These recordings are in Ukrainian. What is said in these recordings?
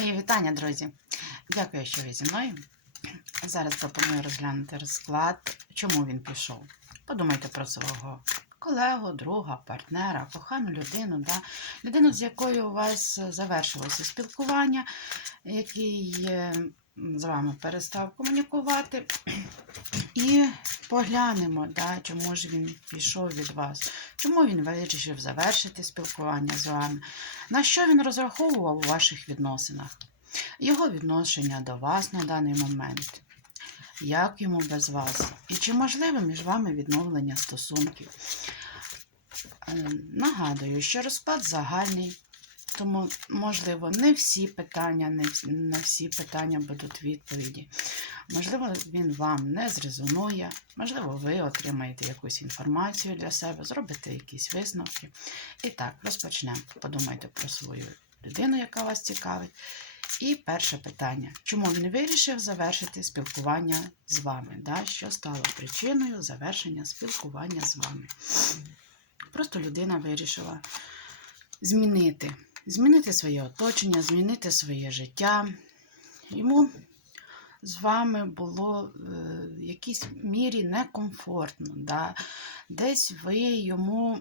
Мої вітання, друзі. Дякую, що ви зі мною. Зараз пропоную розглянути розклад, чому він пішов. Подумайте про свого колегу, друга, партнера, кохану людину, да? людину, з якою у вас завершилося спілкування, який е, з вами перестав комунікувати. І поглянемо, да, чому ж він пішов від вас, чому він вирішив завершити спілкування з вами, на що він розраховував у ваших відносинах, його відношення до вас на даний момент, як йому без вас, і чи можливе між вами відновлення стосунків. Е, Нагадую, що розклад загальний, тому, можливо, не всі питання, не вс- на всі питання будуть відповіді. Можливо, він вам не зрезонує, можливо, ви отримаєте якусь інформацію для себе, зробите якісь висновки. І так, розпочнемо. Подумайте про свою людину, яка вас цікавить. І перше питання: чому він вирішив завершити спілкування з вами? Да? Що стало причиною завершення спілкування з вами? Просто людина вирішила змінити, змінити своє оточення, змінити своє життя. Йому з вами було е, в якійсь мірі некомфортно. Да? Десь ви йому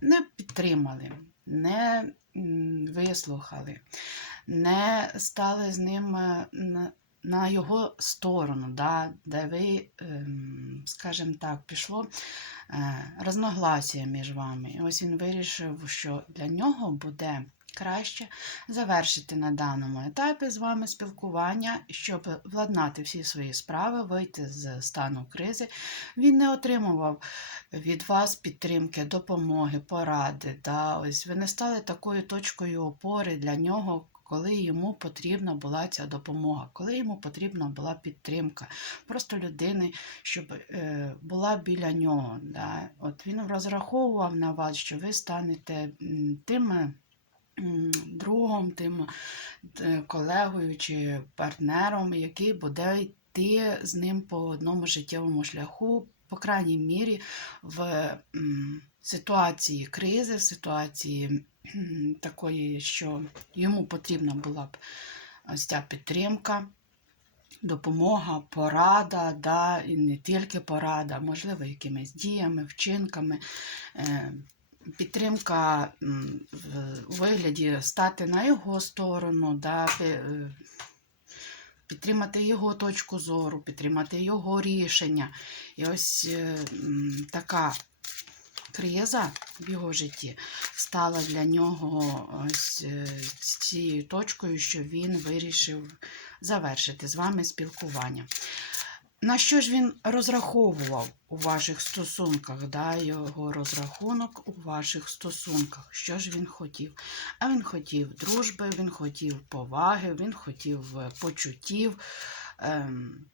не підтримали, не вислухали, не стали з ним е, на, його сторону, да? де ви, ем, скажімо так, пішло е, розногласія між вами. І ось він вирішив, що для нього буде краще завершити на даному етапі з вами спілкування, щоб владнати всі свої справи, вийти з стану кризи. Він не отримував від вас підтримки, допомоги, поради. Да? Ось ви не стали такою точкою опори для нього. Коли йому потрібна була ця допомога, коли йому потрібна була підтримка, просто людини, щоб е, була біля нього. Да? От він розраховував на вас, що ви станете тим е, другом, тим е, колегою чи партнером, який буде йти з ним по одному життєвому шляху, по крайній мірі, в ситуації кризи, ситуації такої, що йому потрібна була б ось ця підтримка. Допомога, порада, да, і не тільки порада, можливо, якимись діями, вчинками, е, підтримка в- вигляді стати на його сторону, да, е, підтримати його точку зору, підтримати його рішення. І ось е, така криза в його житті стала для нього ось е, цією точкою, що він вирішив завершити з вами спілкування. На що ж він розраховував у ваших стосунках, да, його розрахунок у ваших стосунках? Що ж він хотів? А він хотів дружби, він хотів поваги, він хотів е, почуттів, ем,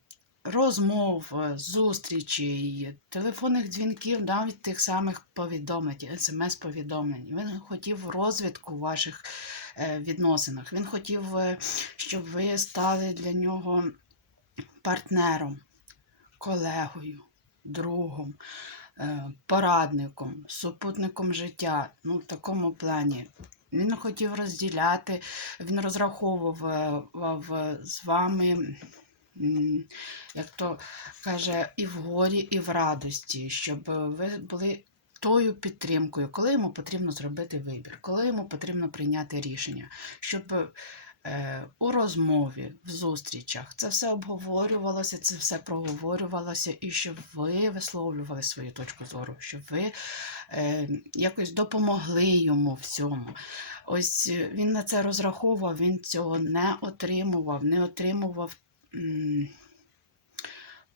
розмов, е, зустрічей, телефонних дзвінків, навіть тих самих повідомлень, смс-повідомлень. Він хотів розвитку в ваших е, відносинах. Він хотів, е, щоб ви стали для нього партнером, колегою, другом, порадником, супутником життя. Ну, в такому плані. Він хотів розділяти, він розраховував з вами, як то каже, і в горі, і в радості, щоб ви були тою підтримкою, коли йому потрібно зробити вибір, коли йому потрібно прийняти рішення, щоб е, у розмові, в зустрічах це все обговорювалося, це все проговорювалося, і щоб ви висловлювали свою точку зору, щоб ви е, якось допомогли йому в цьому. Ось е, він на це розраховував, він цього не отримував, не отримував.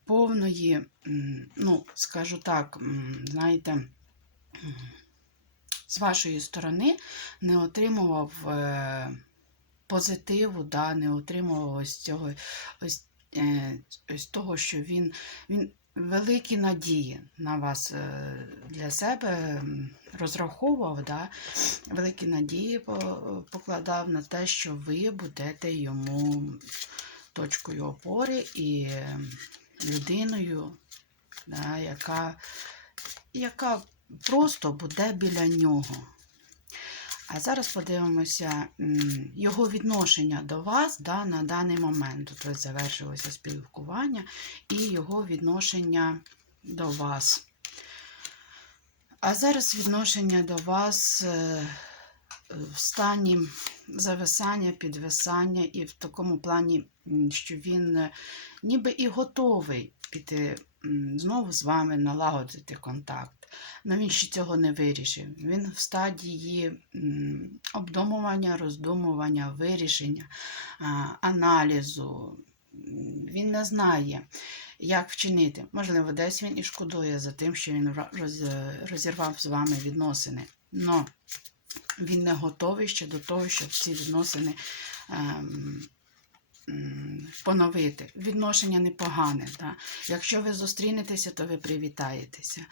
Повної, ну, скажу так, знаєте, з вашої сторони не отримував е, позитиву, да, не отримував ось цього, ось, е, ось того, що він, він великі надії на вас е, для себе розраховував, да, великі надії покладав на те, що ви будете йому точкою опори і е, людиною, да, яка, яка просто буде біля нього. А зараз подивимося його відношення до вас да, на даний момент. Тут завершилося спілкування і його відношення до вас. А зараз відношення до вас е, в стані зависання, підвисання, і в такому плані, що він е, ніби і готовий піти знову з вами налагодити контакт. Але він ще цього не вирішив. Він в стадії обдумування, роздумування, вирішення, аналізу. Він не знає, як вчинити. Можливо, десь він і шкодує за тим, що він розірвав з вами відносини. Но він не готовий ще до того, щоб ці відносини ем, поновити. Відношення непогане. Да? Якщо ви зустрінетеся, то ви привітаєтеся.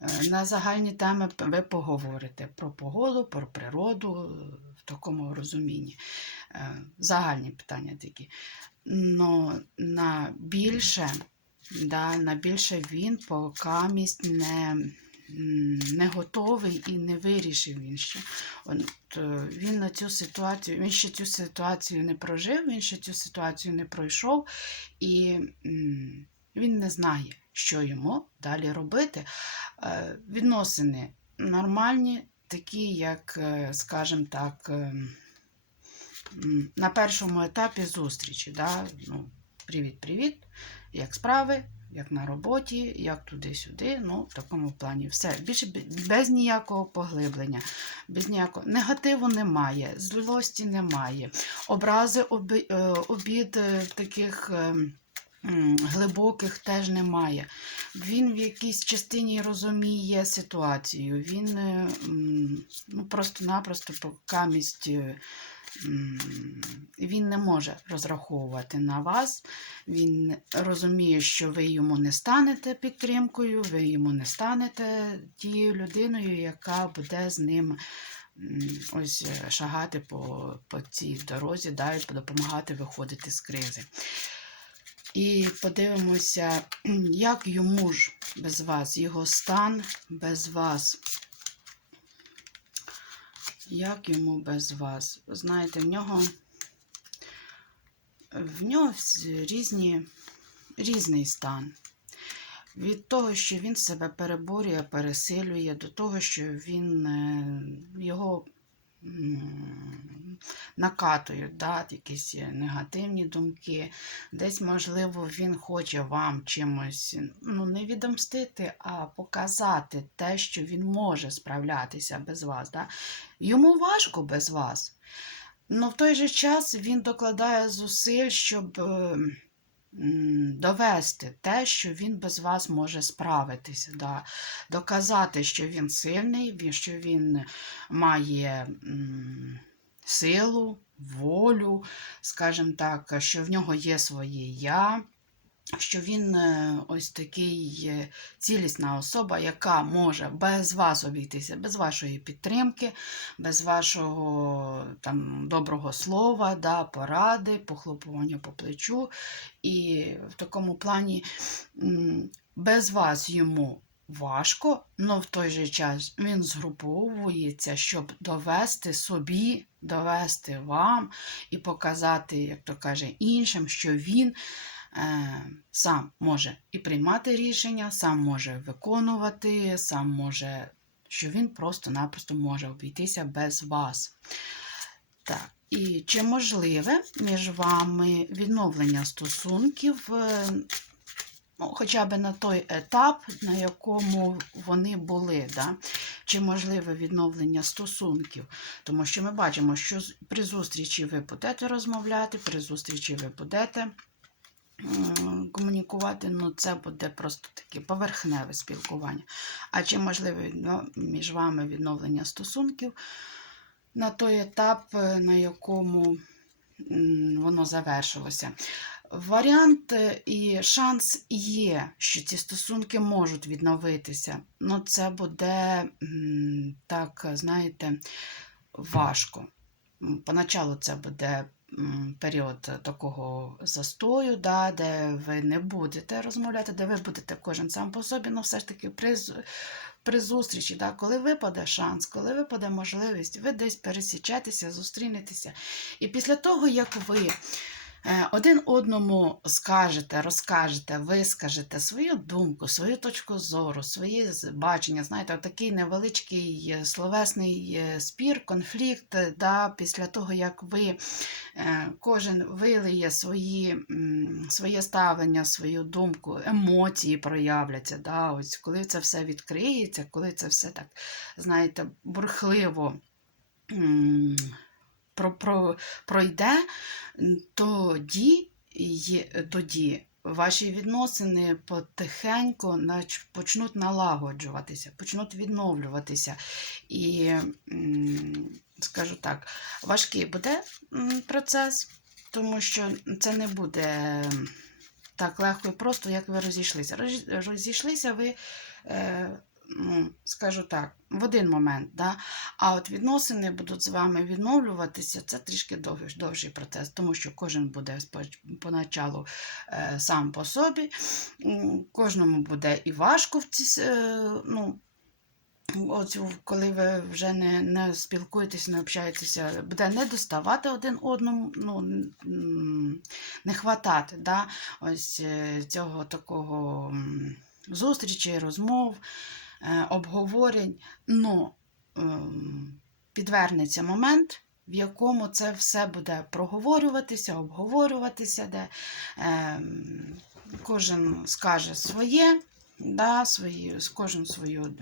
Е, На загальні теми ви поговорите про погоду, про природу е, в такому розумінні. Е, Загальні питання такі. Но на більше, да, на більше він покамість не, не готовий і не вирішив він ще. От, е, він на цю ситуацію, він ще цю ситуацію не прожив, він ще цю ситуацію не пройшов, і він не знає, що йому далі робити. Е, Відносини нормальні, такі, як, е, скажімо так, ем, на першому етапі зустрічі. Да? Ну, Привіт-привіт, як справи, як на роботі, як туди-сюди. Ну, в такому плані все. Більше без ніякого поглиблення, без ніякого негативу немає, злості немає, образи, е, обід е, таких. Глибоких теж немає. Він в якійсь частині розуміє ситуацію. Він е, ну, просто-напросто покамість е, м, він не може розраховувати на вас. Він розуміє, що ви йому не станете підтримкою, ви йому не станете тією людиною, яка буде з ним ось е, шагати по, по цій дорозі, да, і допомагати виходити з кризи. І подивимося, як йому ж без вас, його стан без вас. Як йому без вас? Знаєте, в нього в нього різні, різний стан. Від того, що він себе переборює, пересилює, до того, що він е, його накатують, да, якісь негативні думки. Десь, можливо, він хоче вам чимось ну, не відомстити, а показати те, що він може справлятися без вас. Да? Йому важко без вас. Але в той же час він докладає зусиль, щоб е, м, довести те, що він без вас може справитися. Да? Доказати, що він сильний, що він має силу, волю, скажімо так, що в нього є своє я. Що він е, ось такий е, цілісна особа, яка може без вас обійтися, без вашої підтримки, без вашого там, доброго слова, да, поради, похлопування по плечу. І в такому плані без вас йому важко, але в той же час він згруповується, щоб довести собі, довести вам і показати, як то каже, іншим, що він сам може і приймати рішення, сам може виконувати, сам може, що він просто-напросто може обійтися без вас. Так, і чи можливе між вами відновлення стосунків, е, ну, хоча б на той етап, на якому вони були, да? чи можливе відновлення стосунків? Тому що ми бачимо, що при зустрічі ви будете розмовляти, при зустрічі ви будете комунікувати, ну це буде просто таке поверхневе спілкування. А чи можливе між вами відновлення стосунків на той етап, е, на якому воно завершилося? Варіант е, і шанс є, що ці стосунки можуть відновитися. Ну, це буде так, знаєте, важко. Поначалу це буде період такого застою, да, де ви не будете розмовляти, де ви будете кожен сам по собі, але все ж таки при, при зустрічі, да, коли випаде шанс, коли випаде можливість, ви десь пересічетеся, зустрінетеся. І після того, як ви один одному скажете, розкажете, вискажете свою думку, свою точку зору, свої бачення, знаєте, такий невеличкий е, словесний е, спір, конфлікт, е, да, після того, як ви е, кожен вилиє свої, своє ставлення, свою думку, емоції проявляться. Да, ось коли це все відкриється, коли це все так, знаєте, бурхливо. Пройде, тоді, тоді ваші відносини потихеньку почнуть налагоджуватися, почнуть відновлюватися. І, скажу так, важкий буде процес, тому що це не буде так легко і просто, як ви розійшлися. Розійшлися ви, е, скажу так, в один момент. Да? А от відносини будуть з вами відновлюватися, це трішки довгий, довший процес, тому що кожен буде поначалу е, сам по собі, кожному буде і важко в ці, е, ну, От коли ви вже не, не спілкуєтесь, не общаєтеся, буде не доставати один одному, ну, не хватати да? ось е, цього такого м, зустрічей, розмов, обговорень. Ну, ем, підвернеться момент, в якому це все буде проговорюватися, обговорюватися, де ем, кожен скаже своє. Да, свої, кожен свою е,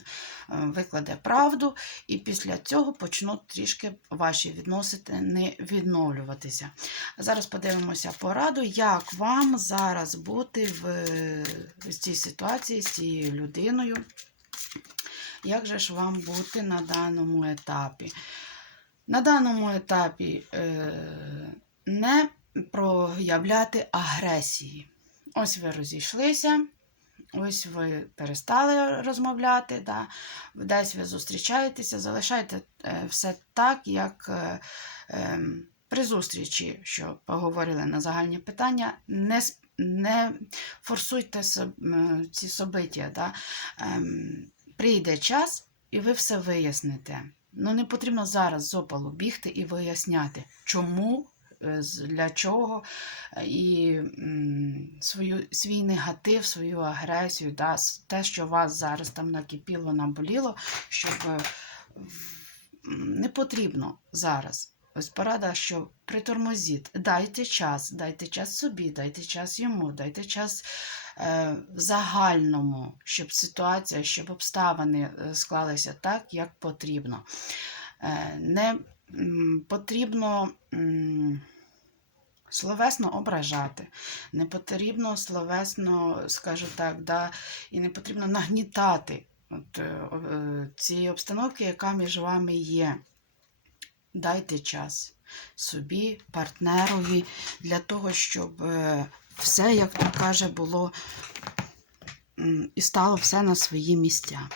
викладе правду, і після цього почнуть трішки ваші відносини відновлюватися. Зараз подивимося пораду, як вам зараз бути в, в цій ситуації з цією людиною. Як же ж вам бути на даному етапі? На даному етапі е, не проявляти агресії. Ось ви розійшлися. Ось ви перестали розмовляти, да? десь ви зустрічаєтеся, залишайте е, все так, як е, е, при зустрічі, що поговорили на загальні питання, не, не форсуйте е, ці собиття. Да? Ем, прийде час, і ви все виясните. Ну, не потрібно зараз з опалу бігти і виясняти, чому, е, для чого, е, і свою, свій негатив, свою агресію, да, те, що вас зараз там накипіло, наболіло, щоб е, не потрібно зараз. Ось порада, що притормозіть, дайте час, дайте час собі, дайте час йому, дайте час е, загальному, щоб ситуація, щоб обставини е, склалися так, як потрібно. Е, не м, потрібно м, словесно ображати, не потрібно словесно, скажу так, да, і не потрібно нагнітати от, е, е, цієї обстановки, яка між вами є. Дайте час собі, партнерові, для того, щоб е, все, як то каже, було і стало все на свої місця.